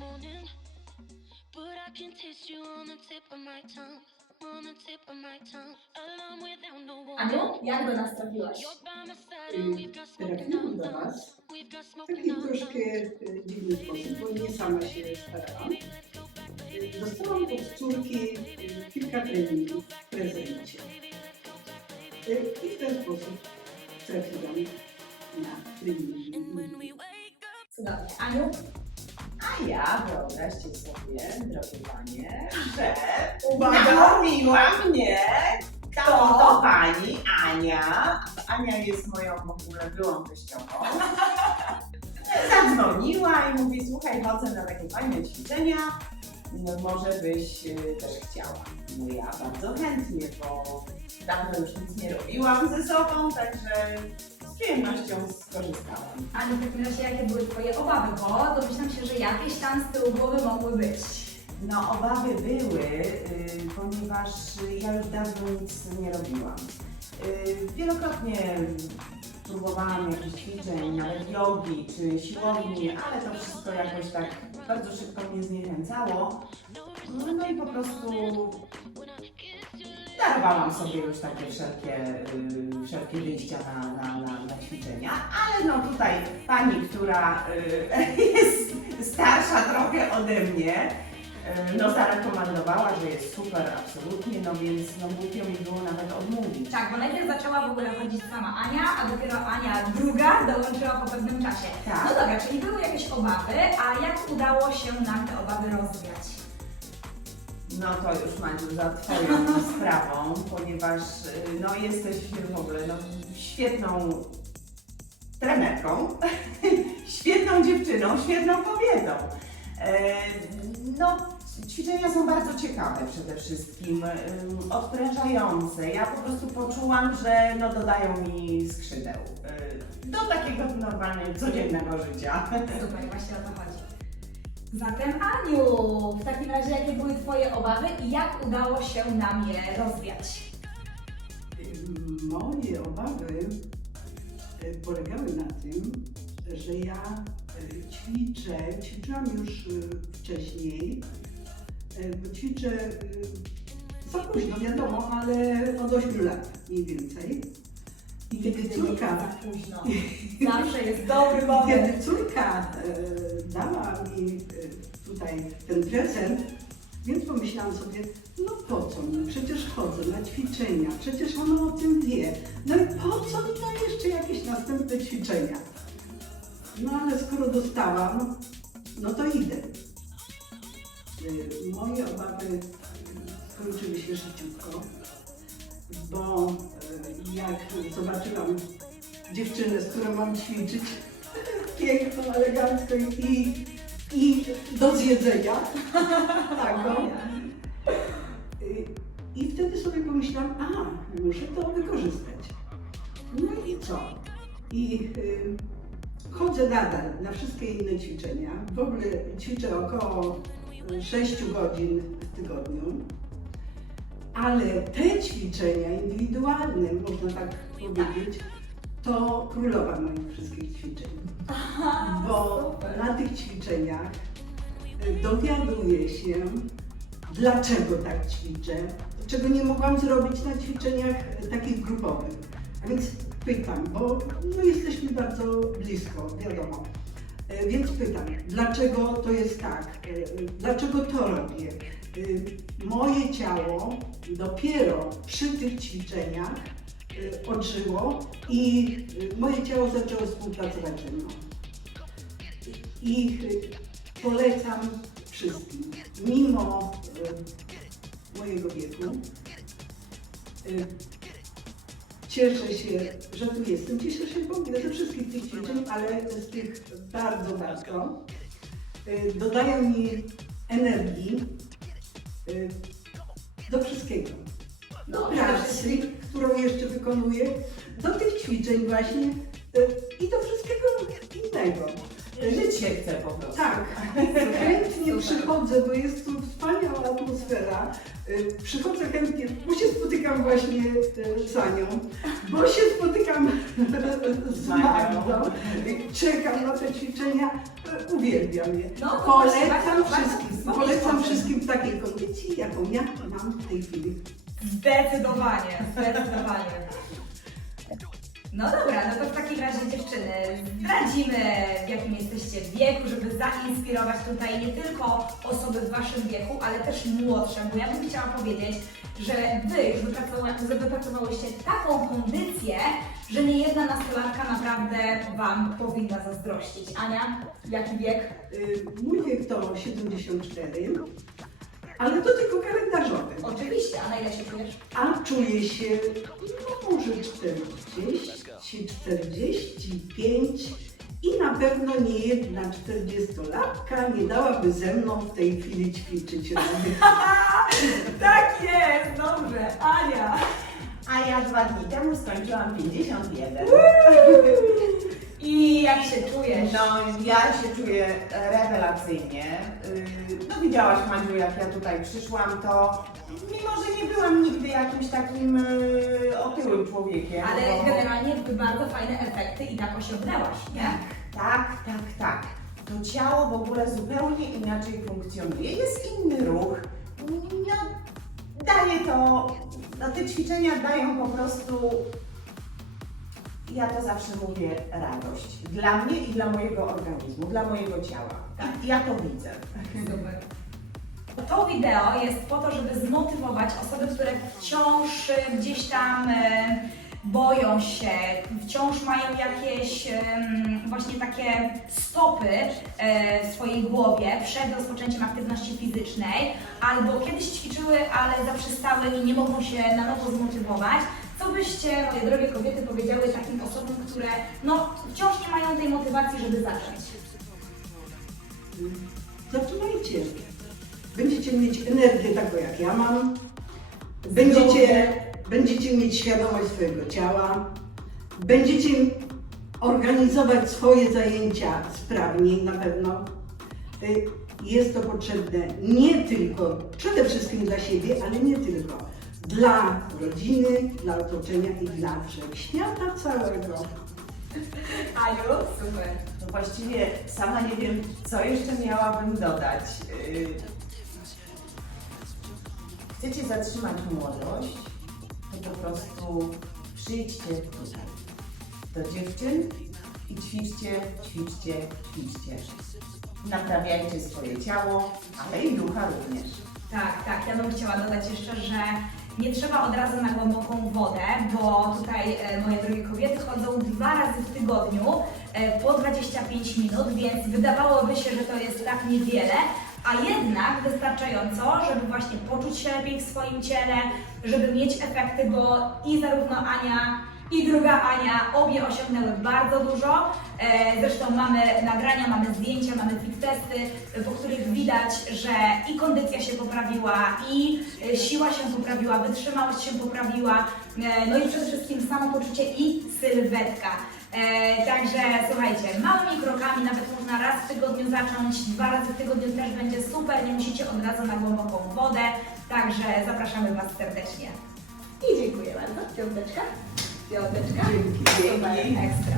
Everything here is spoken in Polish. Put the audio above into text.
morning, but I can taste you on the tip of my tongue, on the tip of my tongue. Alone without no Aniu, jak do nas trafiłaś? You're by my side and we've got smoke in Trafiłam do. Was w smoke in taki our troszkę e, dziwny sposób, bo nie sama się starałam. E, Dostałam od córki e, kilka treningów w prezencie. E, I w ten sposób trafiłam na treningi. Cudownie. Aniu, ja wyobraźcie sobie, drogie panie, że namówiła mnie ta oto pani Ania. Ania jest moją w ogóle byłą teściową. Zadzwoniła i mówi, słuchaj, chodzę na takie fajne ćwiczenia, no może byś y, też chciała. No ja bardzo chętnie, bo dawno już nic nie robiłam ze sobą, także przyjemnością skorzystałam. Aniu, w takim razie jakie były Twoje obawy? Bo domyślam się, że jakieś tam z tyłu głowy mogły być. No, obawy były, y, ponieważ ja już dawno nic nie robiłam. Y, wielokrotnie próbowałam jakichś ćwiczeń, nawet jogi czy siłowni, ale to wszystko jakoś tak bardzo szybko mnie zniechęcało. No i po prostu darowałam sobie już takie wszelkie, y, wszelkie wyjścia na, na, na, na ćwiczenia, ale no tutaj pani, która y, jest starsza trochę ode mnie, y, no zarekomendowała, że jest super absolutnie, no więc no głupio mi było nawet odmówić. Tak, bo najpierw zaczęła w ogóle chodzić sama Ania, a dopiero Ania druga dołączyła po pewnym czasie. Tak. No dobra, czyli były jakieś obawy, a jak udało się nam te obawy rozwiać? No to już Madziu za Twoją sprawą, ponieważ y, no jesteś w ogóle no, świetną trenerką, świetną dziewczyną, świetną kobietą. E, No, ćwiczenia są bardzo ciekawe przede wszystkim, odprężające. Ja po prostu poczułam, że no, dodają mi skrzydeł y, do takiego normalnie codziennego życia. Super, właśnie o to chodzi. Zatem Aniu, w takim razie jakie były Twoje obawy i jak udało się nam je rozwiać? Moje obawy e, polegały na tym, że ja e, ćwiczę, ćwiczyłam już e, wcześniej, bo ćwiczę za późno, wiadomo, ale od 8 lat mniej więcej. I kiedy córka, Za późno. Zawsze jest dobry moment. kiedy córka e, dała mi e, tutaj ten prezent, więc pomyślałam sobie, no po co mi? Przecież chodzę na ćwiczenia, przecież ona o tym wie. No i po co mi to jeszcze jakieś następne ćwiczenia? No ale skoro dostałam, no to idę. Y, Moje obawy skończyły się szybciutko, bo y, jak zobaczyłam dziewczynę, z którą mam ćwiczyć, piękną, elegancką i, i do zjedzenia, taką, i wtedy sobie pomyślałam, a, muszę to wykorzystać. No i co? I y, chodzę nadal na wszystkie inne ćwiczenia. W ogóle ćwiczę około 6 godzin w tygodniu. Ale te ćwiczenia indywidualne, można tak powiedzieć, to królowa moich wszystkich ćwiczeń. Bo na tych ćwiczeniach y, dowiaduję się, dlaczego tak ćwiczę, czego nie mogłam zrobić na ćwiczeniach e, takich grupowych. A więc pytam, bo no, jesteśmy bardzo blisko, wiadomo. E, Więc pytam, dlaczego to jest tak? Dlaczego to robię? E, Moje ciało dopiero przy tych ćwiczeniach e, odżyło i e, moje ciało zaczęło współpracować ze mną. I polecam wszystkim, mimo mojego wieku. Cieszę się, że tu jestem. Cieszę się w ogóle ze wszystkich tych ćwiczeń, ale z tych bardzo, bardzo. Dodają mi energii do wszystkiego. Do No, pracy, którą jeszcze wykonuję, do tych ćwiczeń właśnie e, i do wszystkiego innego. Żyć się chce po prostu. Tak, chętnie przychodzę, bo jest tu wspaniała atmosfera. y, przychodzę chętnie, bo się spotykam właśnie y, z Anią, bo się spotykam z Magdą, y, czekam na te ćwiczenia, y, uwielbiam je. No, Polecam wszystkim, polecam wszystkim kondycji, jaką ja mam w tej chwili. Zdecydowanie, zdecydowanie. No dobra, no to w takim razie dziewczyny, zdradzimy w jakim jesteście wieku, żeby zainspirować tutaj nie tylko osoby w waszym wieku, ale też młodsze, bo ja bym chciała powiedzieć, że wy już wypracowałyście taką kondycję, że nie jedna nastolatka naprawdę wam powinna zazdrościć. Ania, jaki wiek? Y, Mój wiek to 74, ale to tylko kalendarzowy. Oczywiście, a na ile się czujesz? A czuję się, no może 40, 45 i na pewno nie jedna 40-latka nie dałaby ze mną w tej chwili ćwiczyć rady. Tak jest, dobrze, Ania. A ja dwa dni temu skończyłam 51. I jak się czujesz? No, ja się czuję rewelacyjnie. Yy, No widziałaś Madziu, jak ja tutaj przyszłam, to mimo, że nie byłam nigdy jakimś takim yy, otyłym człowiekiem. Ale bo- generalnie bardzo fajne efekty i tak osiągnęłaś, nie? Tak, tak, tak. To ciało w ogóle zupełnie inaczej funkcjonuje. Jest inny ruch. No, daje to, no te ćwiczenia dają po prostu, ja to zawsze mówię, radość. Dla mnie i dla mojego organizmu, dla mojego ciała. Tak, ja to widzę. Super. To wideo jest po to, żeby zmotywować osoby, które wciąż e, gdzieś tam e, boją się, wciąż mają jakieś właśnie takie stopy e, w swojej głowie przed rozpoczęciem aktywności fizycznej, albo kiedyś ćwiczyły, ale zaprzestały i nie mogą się na nowo zmotywować. Co byście, moje drogie kobiety, powiedziały takim osobom, które no, wciąż nie mają tej motywacji, żeby zacząć? Zaczynajcie. Będziecie mieć energię taką jak ja mam. Będziecie, będziecie mieć świadomość swojego ciała. Będziecie organizować swoje zajęcia sprawniej na pewno. Y, Jest to potrzebne nie tylko, przede wszystkim dla siebie, ale nie tylko. Dla rodziny, dla otoczenia i dla wszechświata całego. Aniu, super. No właściwie sama nie wiem, co jeszcze miałabym dodać. Yy, Chcecie zatrzymać młodość, to po prostu przyjdźcie tutaj do dziewczyn i ćwiczcie, ćwiczcie, ćwiczcie. Naprawiajcie swoje ciało, ale i ducha również. Tak, tak. Ja bym chciała dodać jeszcze, że nie trzeba od razu na głęboką wodę, bo tutaj e, moje drogie kobiety chodzą dwa razy w tygodniu e, po 25 minut, więc wydawałoby się, że to jest tak niewiele, a jednak wystarczająco, żeby właśnie poczuć się lepiej w swoim ciele, żeby mieć efekty, bo i zarówno Ania i druga Ania, obie osiągnęły bardzo dużo. E, Zresztą mamy nagrania, mamy zdjęcia, mamy testy, po których widać, że i kondycja się poprawiła, i siła się poprawiła, wytrzymałość się poprawiła, e, no i przede wszystkim samopoczucie i sylwetka. E, także słuchajcie, małymi krokami, nawet można raz w tygodniu zacząć, dwa razy w tygodniu też będzie super, nie musicie od razu na głęboką wodę, także zapraszamy Was serdecznie. I dziękuję bardzo. Piąteczka. Piąteczka. Dzięki. Super, ekstra.